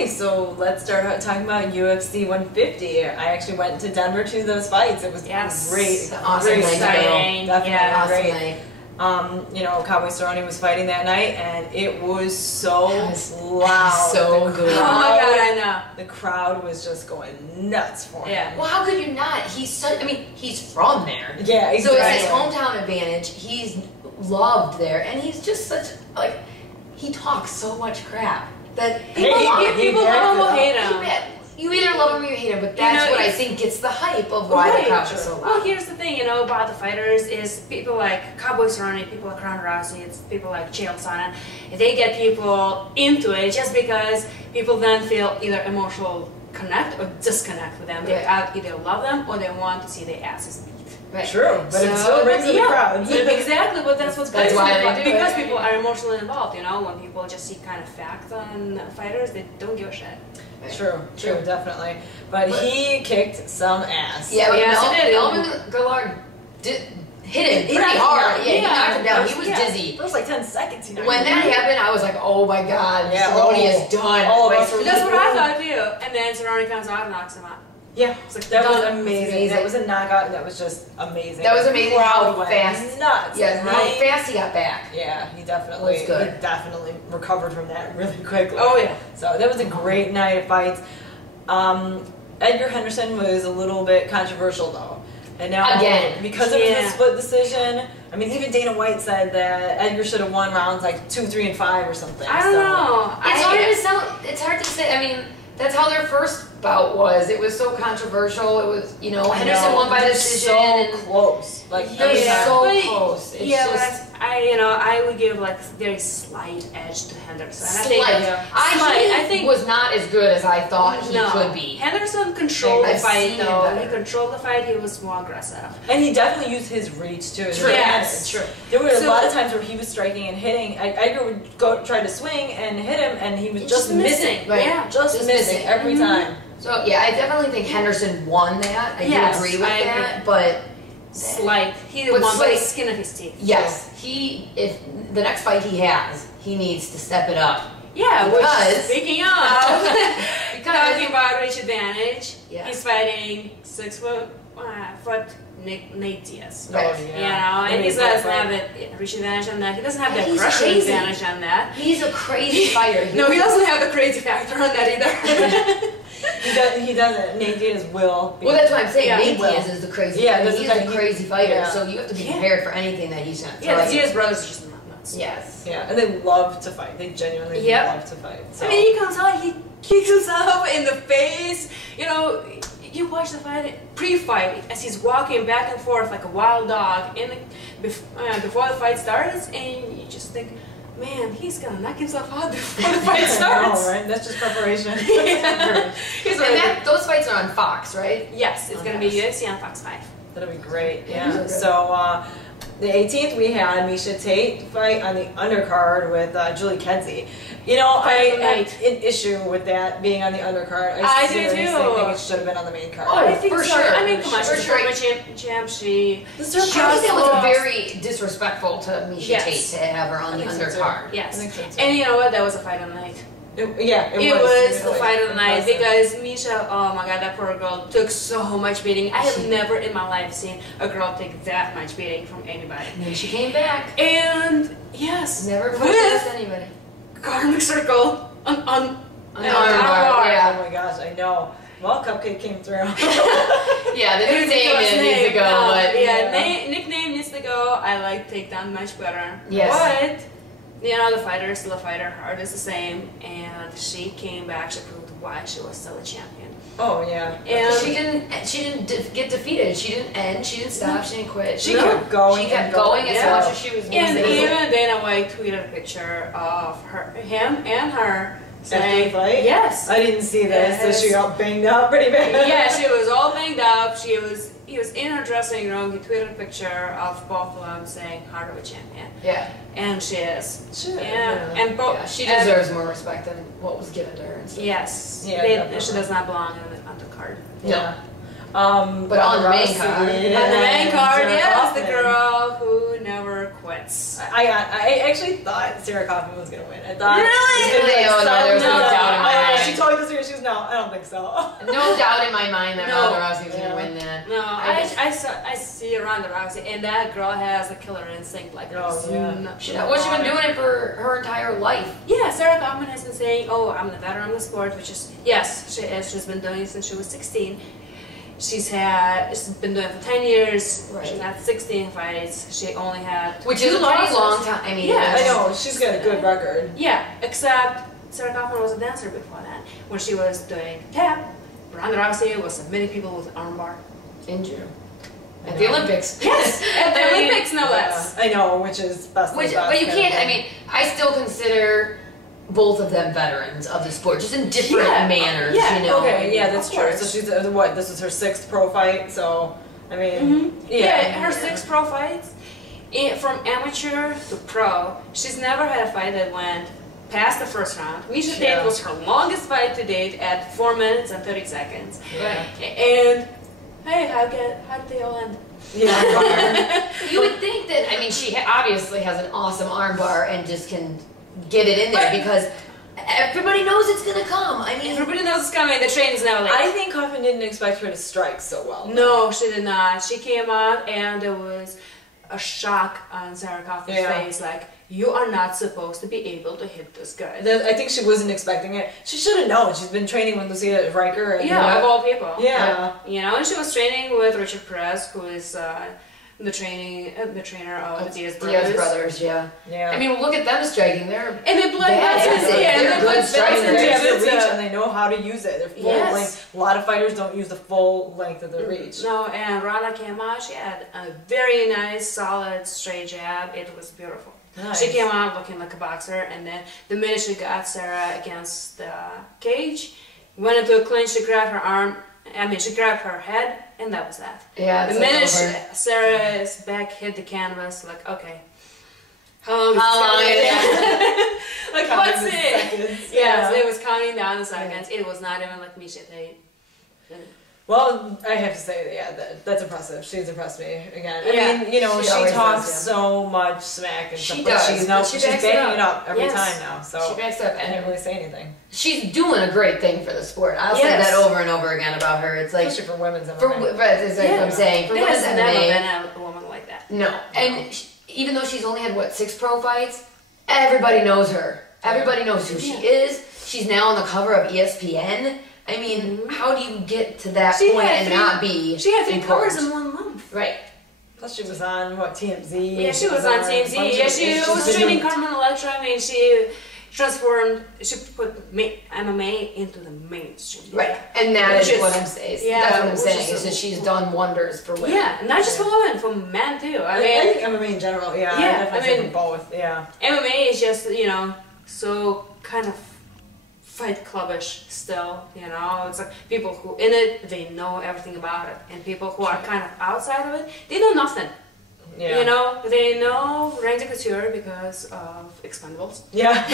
Okay, so let's start out talking about UFC 150. I actually went to Denver to those fights. It was great. Awesome. Exciting. Definitely awesome great. You know, Cowboy Cerrone was fighting that night, and it was so loud. So good. Oh my God, I know. The crowd was just going nuts for him. Yeah. Well, how could you not? He's such. I mean, he's from there. Yeah, exactly. So it's his hometown advantage. He's loved there, and he's just such like. He talks so much crap that people love him or hate him. You either love him or you hate him, but that's what I think gets the hype of why the crowd is so loud. Well, here's the thing, you know, about the fighters is people like Cowboy Cerrone, people like Ronda Rousey, it's people like Chael Sonnen. They get people into it just because people then feel either emotional connect or disconnect with them. They either love them or they want to see their asses beat. Right. True, but it still brings in the crowd. Exactly, but that's what's that's why they do because people are emotionally involved. You know, when people just see kind of facts on fighters, they don't give a shit. True, definitely. But he kicked some ass. Yeah, he did. Elvin Gillard hit him pretty hard. Yeah, he knocked him down. He was dizzy. It was like 10 seconds. When that happened, I was like, oh my God, Cerrone is done. That's what I thought too. And then Cerrone comes out and knocks him out. Yeah, that was amazing. That was a knockout. That was just amazing. That was amazing how fast. Nuts. Yeah, how fast he got back. Yeah, he definitely. He definitely recovered from that really quickly. Oh yeah. So that was a great night of fights. Edgar Henderson was a little bit controversial though, and now because it was a split decision. I mean, even Dana White said that Edgar should have won rounds like 2, 3, and 5 or something. I don't know. It's hard to say. I mean, that's how their first bout was. It was so controversial. It was, you know, Henderson won by decision. So close. Like, they're so close. It's just, I would give like very slight edge to Henderson. I think was not as good as I thought he could be. Henderson controlled the fight though. He controlled the fight. He was more aggressive. And he definitely used his reach too. True. There were a lot of times where he was striking and hitting. Edgar would go try to swing and hit him, and he was just missing. Right. Yeah, just missing every time. So yeah, I definitely think Henderson won that. I do agree with that, but slight. He won by the skin of his teeth. Yes, if the next fight he has, he needs to step it up. Yeah, because speaking of talking about reach advantage, he's fighting 6 foot Nate Diaz. Right. You know, and he doesn't have the reach advantage on that. He doesn't have the aggression advantage on that. He's a crazy fighter. No, he doesn't have the crazy factor on that either. He doesn't. Nate Diaz will. Well, that's what I'm saying. Nate Diaz is the crazy. Yeah, he's a crazy fighter. So you have to be prepared for anything that he's going to throw. Yeah, the Diaz brothers are just nuts. Yes. Yeah, and they love to fight. They genuinely love to fight. So. I mean, he comes out, he kicks himself in the face. You know, you watch the fight, pre-fight, as he's walking back and forth like a wild dog before the fight starts, and you just think, man, he's gonna knock himself out before the fight starts. I know, right? That's just preparation. Those fights are on Fox, right? Yes, it's gonna be UFC on Fox 5. That'll be great. Yeah. So the 18th we had Miesha Tate fight on the undercard with Julie Kedzie. You know, I have an issue with that being on the undercard. I do too. I think it should have been on the main card. Oh, I think for so. sure. I mean, come on, she's former champ. She I think that was very disrespectful to Miesha Tate to have her on the undercard. Yes. I think so too. And you know what? That was a fight of the night. It was the fight of the night because Miesha, oh my God, that poor girl took so much beating. I have never in my life seen a girl take that much beating from anybody. And then she came back. And yes, never with anybody. Karmic circle on the arm. Yeah. Oh my gosh, I know. Well, Cupcake came through. Yeah, the nickname needs to go, but nickname needs to go. I like takedown much better. Yes. But you know, the fighter is still a fighter. Heart is the same, and she came back. She proved why she was still a champion. Oh yeah. And she didn't get defeated. She didn't end. She didn't stop. She didn't quit. She kept going. She kept going as much as she was losing. And even Dana White tweeted a picture of him and her saying, fight? Yes. I didn't see this. So she got banged up pretty bad. Yeah, she was all banged up. He was in her dressing room. He tweeted a picture of both of them saying heart of a champion. Yeah. And she is. She she deserves more respect than what was given to her. And stuff. Yes. Yeah, she does not belong on the undercard. Yeah. But on the main card. On the main card, yes, the girl who never quit. quits. I actually thought Sarah Kaufman was gonna win. I thought Really? Oh, no, there was no doubt in my mind. She told me this year. She was no, I don't think so. No doubt in my mind that Ronda Rousey was gonna win that. No, I see Ronda Rousey, and that girl has a killer instinct. Like, what's she been doing it for her entire life? Yeah, Sarah Kaufman has been saying, "Oh, I'm the veteran of the sport," which is yes, she is. She's been doing it since she was 16. She's been doing it for 10 years. Right. She's had 16 fights. She only had which is a pretty long time. I mean, yeah, I know she's got a good record. Yeah, except Sarah Kaufman was a dancer before that. When she was doing tap, Ronda Rousey was submitting people with an armbar. In June. At the Olympics. Yes, at the Olympics, no less. I know, which is best. But you can't. I mean, I still consider both of them veterans of the sport, just in different manners. Yeah. You know. Okay, yeah, that's true. So she's what? This is her 6th pro fight. So I mean, her 6 pro fights, from amateur to pro. She's never had a fight that went past the first round. Misha Tate was her longest fight to date at 4 minutes and 30 seconds. Yeah. And hey, how did they all end? Yeah. You would think that. I mean, she obviously has an awesome armbar and just can get it in there because everybody knows it's gonna come. I mean, everybody knows it's coming. The train's now late. I think Kaufman didn't expect her to strike so well. No, she did not. She came out and there was a shock on Sarah Kaufman's face, like, you are not supposed to be able to hit this guy. I think she wasn't expecting it. She should have known. She's been training with Lucia Riker. And, of all people. Yeah. You know, and she was training with Richard Perez, who is the trainer of Diaz Brothers. Diaz Brothers, yeah. Yeah. I mean, look at them striking. They're they play they're good strikers. They have the reach and they know how to use it. They're full length. A lot of fighters don't use the full length of their reach. No, and Ronda came out. She had a very nice, solid, straight jab. It was beautiful. Nice. She came out looking like a boxer, and then the minute she got Sarah against the cage, went into a clinch, she grabbed her arm. I mean, she grabbed her head, and that was that. Yeah. The minute Sarah's back hit the canvas, like, okay, how long? Like, what's it? Yes, it was counting down the seconds. It was not even like Misha Tate. Well, I have to say, that's impressive. She's impressed me again. I mean, you know, she talks so much smack and stuff, but she's backing it up every time now. So she backs up, I can't really say anything. She's doing a great thing for the sport. I'll say that over and over again about her. It's like especially for women's MMA. That's like what I'm saying. For women's MMA, never been a woman like that. No, and even though she's only had 6 pro fights, everybody knows her. Everybody knows who she is. She's now on the cover of ESPN. I mean, how do you get to that point and not be She had 3 important? covers in 1 month. Right. Plus she was on, TMZ? Yeah, she was on TMZ. Yeah, she was training Carmen Electra. I mean, she transformed, she put MMA into the mainstream. Right. And that is what I'm saying. Yeah, that's what I'm saying, is that she's done wonders for women. Yeah, not just for women, for men too. I think MMA in general, I mean, both, MMA is just, you know, so kind of fight clubbish still, you know. It's like people who in it, they know everything about it, and people who are kind of outside of it, they know nothing. Yeah. You know, they know Randy Couture because of Expendables. Yeah.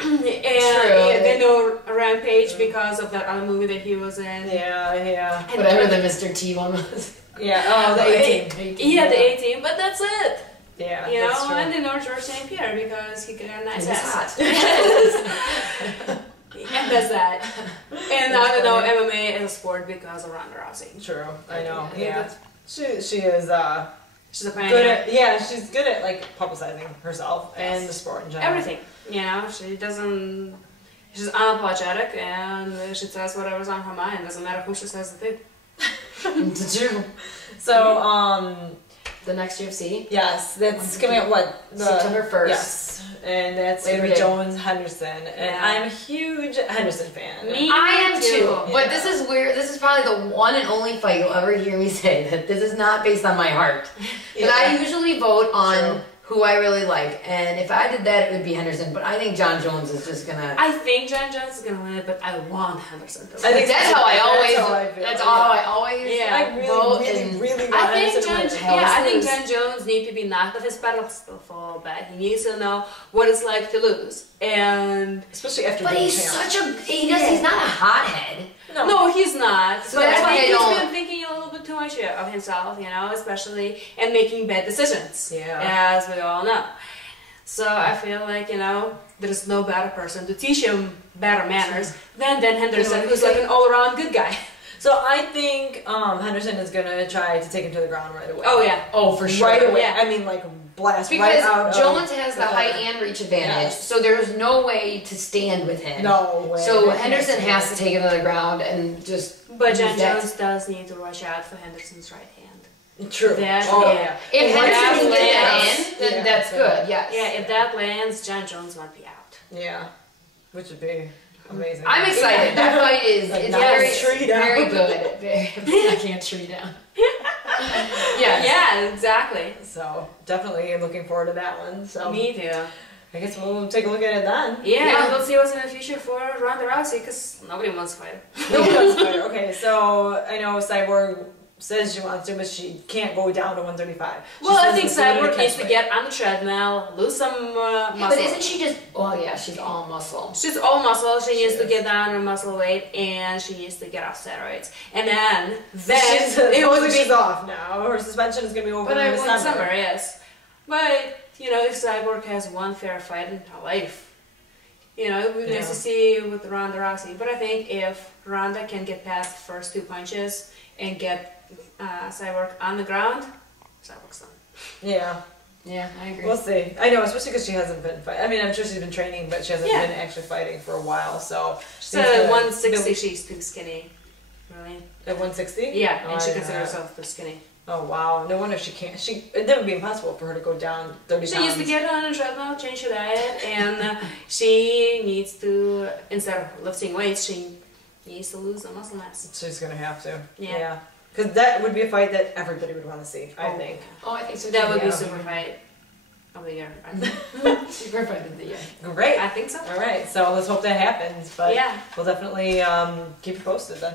And they know Rampage because of that other movie that he was in. Yeah. And whatever the Mr. T one was. Yeah. Oh, the A-Team. Yeah, the A-Team, but that's it. Yeah, you know, that's true. And they know George St. Pierre because he got a nice ass. And that's that. And now they know MMA as a sport because of Ronda Rousey. True, I know. Yeah, she is. She's a pioneer. She's good at like publicizing herself and the sport in general. Everything. You know, she doesn't. She's unapologetic and she says whatever's on her mind. Doesn't matter who she says it to. It's true. So, the next UFC? Yes, that's coming out September 1st. Yes, and that's going to be Jones Henderson, and I'm a huge Henderson fan. I am too. But this is weird. This is probably the one and only fight you'll ever hear me say that this is not based on my heart. But I usually vote on who I really like, and if I did that, it would be Henderson. But I think John Jones is just gonna. I think John Jones is gonna win it, but I want Henderson to win. I think that's how I always. That's how I always. Yeah, I really want Henderson to win. I think John Jones needs to be knocked off his pedestal for a little bit. He needs to know what it's like to lose, and especially after. But he's such a. He's not a hothead. No, he's not. So but that's I think why he's been thinking a little bit too much of himself, especially and making bad decisions. Yeah. As we all know. So I feel like, there's no better person to teach him better manners than Henderson, who's like an all-around good guy. So I think Henderson is gonna try to take him to the ground right away. Oh yeah. Oh, for sure. Right away. Yeah. I mean, like blast because right out. Jones has the height and reach advantage, so there's no way to stand with him. No way. So Henderson has to take him to the ground and just. But John Jones does need to watch out for Henderson's right hand. True. Yeah. If Henderson can get that lands, in, then that's good. Yes. Yeah. If that lands, John Jones might be out. Yeah. Which would be amazing. I'm excited. That fight is very good. I can't tree down. Yeah, exactly. So definitely looking forward to that one. So me too. I guess we'll take a look at it then. Yeah, and we'll see what's in the future for Ronda Rousey, because nobody wants to fight her. Nobody wants to fight her. Okay, so I know Cyborg says she wants to, but she can't go down to 135. Well, I think Cyborg needs to get on the treadmill, lose some muscle. But isn't she just? Well, yeah, she's all muscle. She's all muscle. She needs to get down her muscle weight, and she needs to get off steroids. And then she's off now. Her suspension is going to be over in December. Summer, yes. But if Cyborg has one fair fight in her life, it would be nice to see with Ronda Rousey. But I think if Ronda can get past the first 2 punches and get Cyborg on the ground, Cyborg's done. Yeah. Yeah, I agree. We'll see. I know, especially because she hasn't been fighting. I mean, I'm sure she's been training, but she hasn't been actually fighting for a while. So she's at 160. She's too skinny. Really? At 160? Yeah, and she considers herself too skinny. Oh wow! No wonder she can't. It would be impossible for her to go down 30 pounds. She needs to get on a treadmill, change her diet, and she needs to, instead of lifting weights, she needs to lose the muscle mass. She's gonna have to. Yeah. Because that would be a fight that everybody would want to see. I think. Oh, I think so. That would be a super fight of the year. Super fight of the year. Great. I think so. All right. So let's hope that happens. But yeah, we'll definitely keep you posted then.